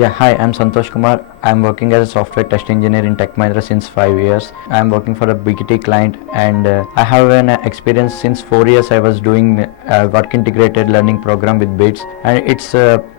Yeah, hi, I'm Santosh Kumar. I'm working as a software test engineer in Tech Mahindra since 5 years. I'm working for a BT client and I have an experience since 4 years. I was doing work integrated learning program with BITS, and it's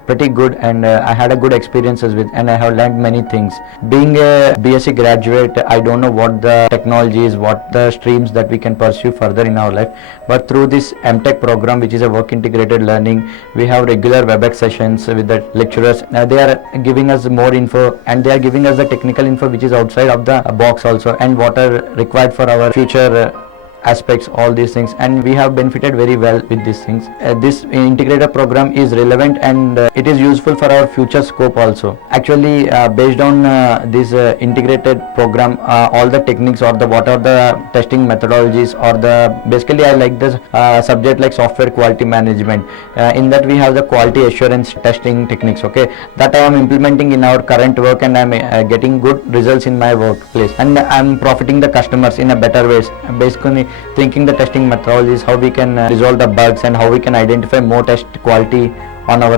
pretty good, and I had a good experiences with, and I have learned many things. Being a BSc graduate, I don't know what the technologies, what the streams that we can pursue further in our life, but through this M.Tech program, which is a work integrated learning, we have regular WebEx sessions with the lecturers. They are giving us more info, and they are giving us the technical info which is outside of the box also, and what are required for our future aspects, all these things, and we have benefited very well with these things. This integrated program is relevant, and it is useful for our future scope also. Actually, based on this integrated program, all the techniques or the what are the testing methodologies, or the basically I like this subject like software quality management. In that we have the quality assurance testing techniques, okay, that I am implementing in our current work, and I am getting good results in my workplace, and I am profiting the customers in a better ways. Basically thinking the testing methodologies, how we can resolve the bugs, and how we can identify more test quality on our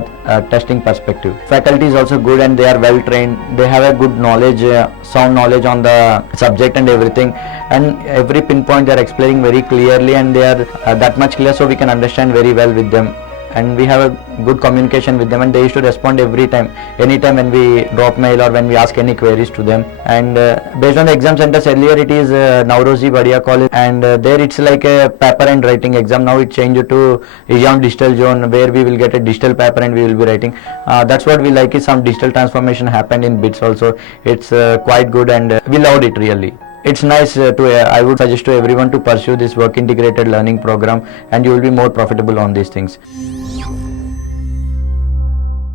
testing perspective. Faculty is also good, and they are well trained. They have a good knowledge, sound knowledge on the subject and everything, and every pinpoint they are explaining very clearly, and they are that much clear, so we can understand very well with them, and we have a good communication with them, and they used to respond every time, anytime when we drop mail or when we ask any queries to them. And based on the exam centers, earlier it is Nauroji Badia College, and there it's like a paper and writing exam. Now it changed to Ijam Digital Zone, where we will get a digital paper and we will be writing. That's what we like, is some digital transformation happened in BITS also. It's quite good, and we loved it really. It's nice I would suggest to everyone to pursue this work integrated learning program, and you will be more profitable on these things.